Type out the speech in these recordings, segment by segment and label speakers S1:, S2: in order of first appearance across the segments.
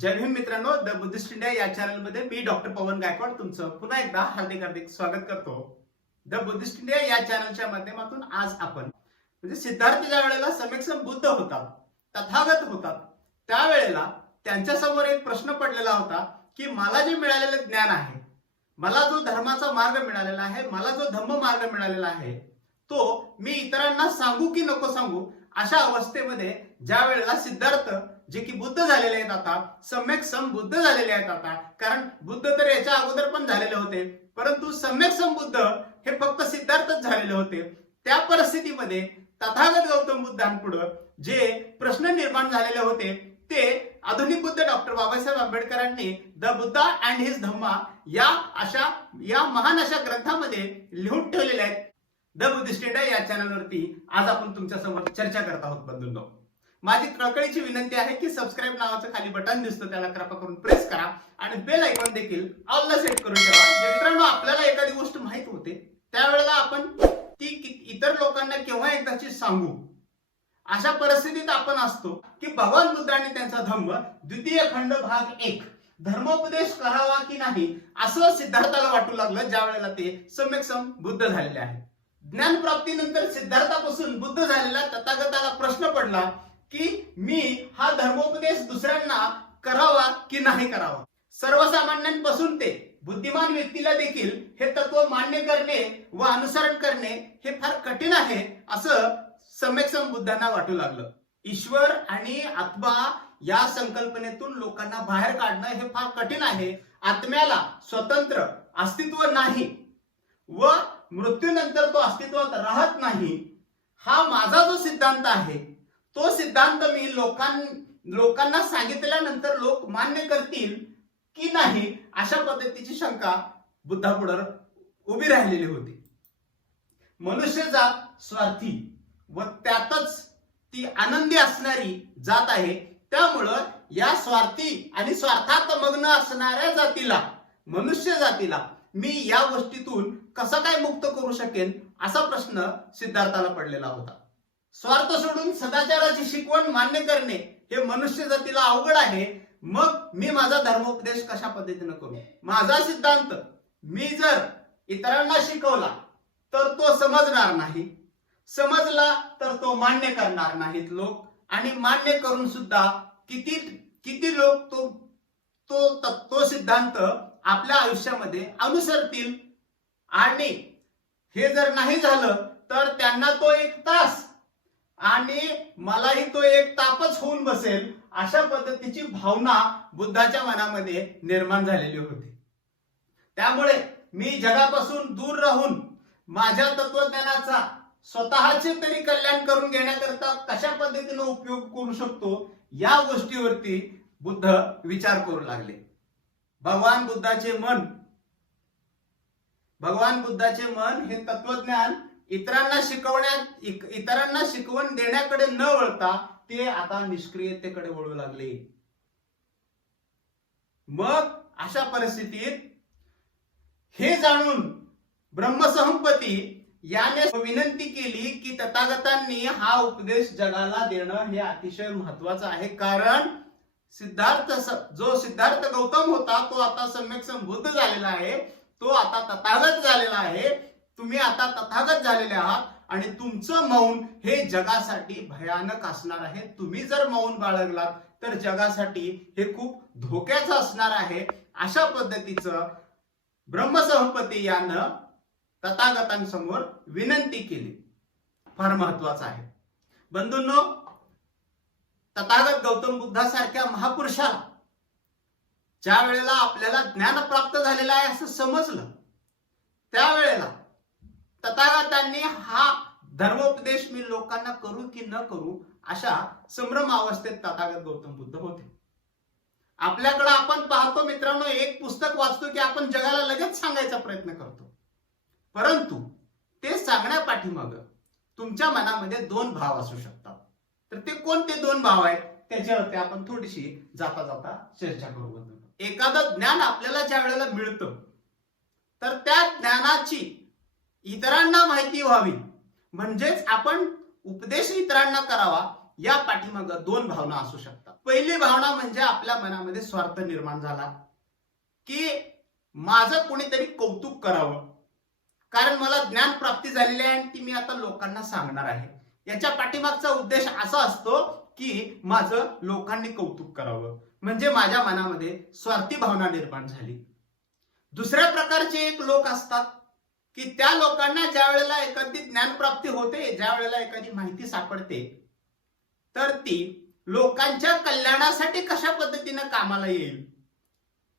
S1: जय हिंद मित्रांनो the Buddhist India या चॅनलमध्ये मी डॉक्टर पवन गायकवाड तुमचं पुन्हा एकदा हार्दिक हार्दिक स्वागत करतो. द बुद्धिस्ट इंडिया या चॅनलच्या माध्यमातून आज आपण म्हणजे सिद्धार्थ ज्या वेळेला समेक्षम बुद्ध होतात तथागत होतात. त्यावेळेला त्यांच्यासमोर एक प्रश्न पडलेला होता की मला जे मिळालेलं ज्ञान आहे मला जो धर्माचा मार्ग मिळालेला आहे मला जो धम्म मार्ग मिळालेला आहे तो मी इतरांना सांगू की नको सांगू अशा अवस्थेमध्ये ज्या वेळेला सिद्धार्थ जे की बुद्ध झालेले आहेत आता सम्यक संबुद्ध झालेले आहेत आता. कारण बुद्ध तर याच्या अगोदर पण झालेले होते. परंतु सम्यक संबुद्ध हे फक्त सिद्धार्थच झालेले होते. त्या परिस्थितीमध्ये तथागत गौतम बुद्धांपुढं जे प्रश्न निर्माण झालेले होते ते आधुनिक बुद्ध डॉक्टर बाबासाहेब आंबेडकरांनी the Buddha and his Dhamma या अशा या महान अशा ग्रंथामध्ये लिहून ठेवलेले आहेत. द बुद्धिस्ट या चॅनलवरती आज आपण तुमच्यासमोर चर्चा करत आहोत बंधूंनो. माझी कळकळीची विनंती आहे की सबस्क्राईब नावाचं खाली बटन दिसतं त्याला कृपा करून प्रेस करा आणि बेल आयकॉन देखील ऑलला सेट करून ठेवा. मित्रांनो आपल्याला एखादी गोष्ट माहीत होते त्यावेळेला आपण ती इतर लोकांना केव्हा एकदाची सांगू? अशा परिस्थितीत आपण असतो की भगवान बुद्धाने त्यांचा धम्म द्वितीय खंड भाग एक धर्मोपदेश करावा की नाही असं सिद्धार्थाला वाटू लागलं ज्या वेळेला ते सम्यक सम बुद्ध झालेले आहे ज्ञान प्राप्तीनंतर सिद्धार्थापासून बुद्ध झालेला तथागताला प्रश्न पडला की मी हा धर्मोपदेश दुसऱ्यांना करावा की नाही करावा? सर्वसामान्यांपासून ते बुद्धिमान व्यक्तीला देखील हे तत्व मान्य करणे व अनुसरण करणे हे फार कठीण आहे असं सम्यक्षम बुद्धांना वाटू लागलं. ईश्वर आणि आत्मा या संकल्पनेतून लोकांना बाहेर काढणं हे फार कठीण आहे. आत्म्याला स्वतंत्र अस्तित्व नाही व मृत्यूनंतर तो अस्तित्वात राहत नाही. हा माझा जो सिद्धांत आहे तो सिद्धांत मी लोकां लोकांना सांगितल्यानंतर लोक मान्य करतील की नाही अशा पद्धतीची शंका बुद्धापुढं उभी राहिलेली होती. मनुष्य जात स्वार्थी व त्यातच ती आनंदी असणारी जात आहे. त्यामुळं या स्वार्थी आणि स्वार्थात मग्न असणाऱ्या जातीला मनुष्य जातीला मी या गोष्टीतून कसा काय मुक्त करू शकेन असा प्रश्न सिद्धार्थाला पडलेला होता. स्वार्थ सोडून सदाचाराची शिकवण मान्य करणे हे मनुष्य जातीला अवघड आहे. मग मी माझा धर्मोपदेश कशा पद्धतीनं करू? माझा सिद्धांत मी जर इतरांना शिकवला तर तो समजणार नाही. समजला तर तो मान्य करणार नाहीत लोक. आणि मान्य करून सुद्धा किती किती लोक तो तो त- तो सिद्धांत आपल्या आयुष्यामध्ये अनुसरतील. आणि हे जर नाही झालं तर त्यांना तो एक तास आणि मलाही तो एक तापच होऊन बसेल अशा पद्धतीची भावना बुद्धाच्या मनामध्ये निर्माण झालेली होती. त्यामुळे मी जगापासून दूर राहून माझ्या तत्वज्ञानाचा स्वतःचे तरी कल्याण करून घेण्याकरता कशा पद्धतीने उपयोग करू शकतो या गोष्टीवरती बुद्ध विचार करू लागले. भगवान बुद्धाचे मन भगवान बुद्धाचे मन हे तत्वज्ञान इतरांना शिकवण्यात इतरांना शिकवण देण्याकडे न वळता ते आता निष्क्रियतेकडे वळू लागले. मग अशा परिस्थितीत हे जाणून ब्रह्मसंपती याने विनंती केली की तथागतांनी हा उपदेश जगाला देणं हे अतिशय महत्वाचं आहे. कारण सिद्धार्थ जो सिद्धार्थ गौतम होता तो आता सम्यक संबुद्ध झालेला आहे. तो आता तथागत झालेला आहे. तुम्ही आता तथागत झालेले आहात आणि तुमचं मौन हे जगासाठी भयानक असणार आहे. तुम्ही जर मौन बाळगलात तर जगासाठी हे खूप धोक्याचं असणार आहे. अशा पद्धतीचं ब्रह्मसहपती यानं तथागतांसमोर विनंती केली. फार महत्वाचं आहे. बंधूंनो तथागत गौतम बुद्धासारख्या महापुरुषाला ज्या वेळेला आपल्याला ज्ञान प्राप्त झालेलं आहे असं समजलं त्यावेळेला तथागतांनी हा धर्मोपदेश मी लोकांना करू की न करू अशा संभ्रम अवस्थेत तथागत गौतम बुद्ध होते. आपल्याकडे आपण पाहतो मित्रांनो एक पुस्तक वाचतो की आपण जगाला लगेच सांगायचा प्रयत्न करतो. परंतु ते सांगण्यापाठीमाग तुमच्या मनामध्ये दोन भाव असू शकतात. तर ते कोणते दोन भाव आहेत? त्याच्यावरती आपण थोडीशी जाता जाता चर्चा करू एखादं ज्ञान आपल्याला ज्या वेळेला मिळतं तर त्या ज्ञानाची इतरांना माहिती व्हावी. म्हणजेच आपण उपदेश इतरांना करावा या पाठीमाग दोन भावना असू शकतात. पहिली भावना म्हणजे आपल्या मनामध्ये स्वार्थ निर्माण झाला की माझं कोणीतरी कौतुक करावं. कारण मला ज्ञान प्राप्ती झालेली आहे आणि ती मी आता लोकांना सांगणार आहे. याच्या पाठीमागचा उद्देश असा असतो की माझं लोकांनी कौतुक करावं. म्हणजे माझ्या मनामध्ये स्वार्थी भावना निर्माण झाली. दुसऱ्या प्रकारचे एक लोक असतात की त्या लोकांना ज्या वेळेला एखादी ज्ञानप्राप्ती होते ज्या वेळेला एखादी माहिती सापडते तर ती लोकांच्या कल्याणासाठी कशा पद्धतीनं कामाला येईल?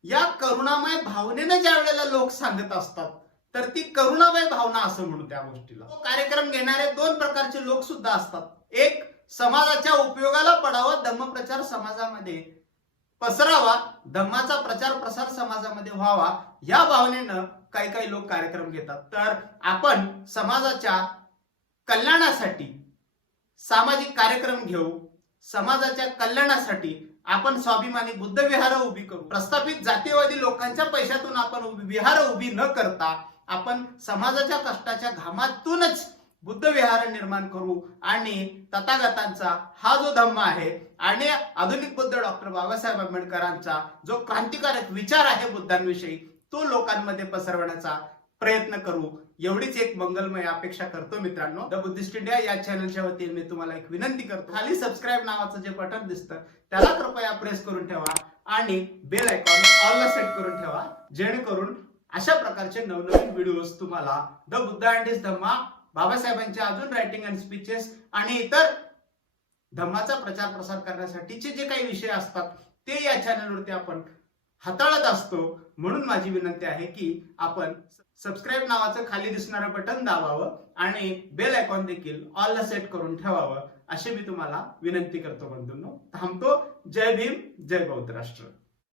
S1: या करुणामय भावनेनं ज्या वेळेला लोक सांगत असतात तर ती करुणामय भावना असं म्हणू त्या गोष्टीला. कार्यक्रम घेणारे दोन प्रकारचे लोक सुद्धा असतात. एक समाजाच्या उपयोगाला पडावं धम्मप्रचार समाजामध्ये. पसरावा धम्माचा प्रचार प्रसार समाजामध्ये व्हावा या भावनेनं काही काही लोक कार्यक्रम घेतात. तर आपण समाजाच्या कल्याणासाठी सामाजिक कार्यक्रम घेऊ समाजाच्या कल्याणासाठी आपण स्वाभिमानी बुद्ध विहार उभी करू. प्रस्थापित जातीवादी लोकांच्या पैशातून आपण उभी- विहार उभी न करता आपण समाजाच्या कष्टाच्या घामातूनच बुद्ध विहार निर्माण करू आणि तथागतांचा हा जो धम्म आहे आणि आधुनिक बुद्ध डॉक्टर बाबासाहेब आंबेडकरांचा जो क्रांतिकारक विचार आहे बुद्धांविषयी तो लोकांमध्ये पसरवण्याचा प्रयत्न करू. एवढीच एक मंगलमय अपेक्षा करतो मित्रांनो. द बुद्धिस्ट इंडिया या चॅनलच्या वतीने मी तुम्हाला एक विनंती करतो. खाली सबस्क्राईब नावाचं जे बटन दिसतं त्याला कृपया प्रेस करून ठेवा आणि बेल आयकॉन ऑलला सेट करून ठेवा. जेणेकरून अशा प्रकारचे नवनवीन व्हिडिओज तुम्हाला the Buddha and is Dhamma बाबासाहेबांच्या अजून रायटिंग अँड स्पीचेस आणि इतर धम्माचा प्रचार प्रसार करण्यासाठीचे जे काही विषय असतात ते या चॅनलवरती आपण हाताळत असतो. म्हणून माझी विनंती आहे की आपण सबस्क्राईब नावाचं खाली दिसणारं बटन दाबावं आणि बेल आयकॉन देखील ऑलला सेट करून ठेवावं अशी मी तुम्हाला विनंती करतो बंधूंनो. थांबतो. जय भीम जय बौद्ध राष्ट्र.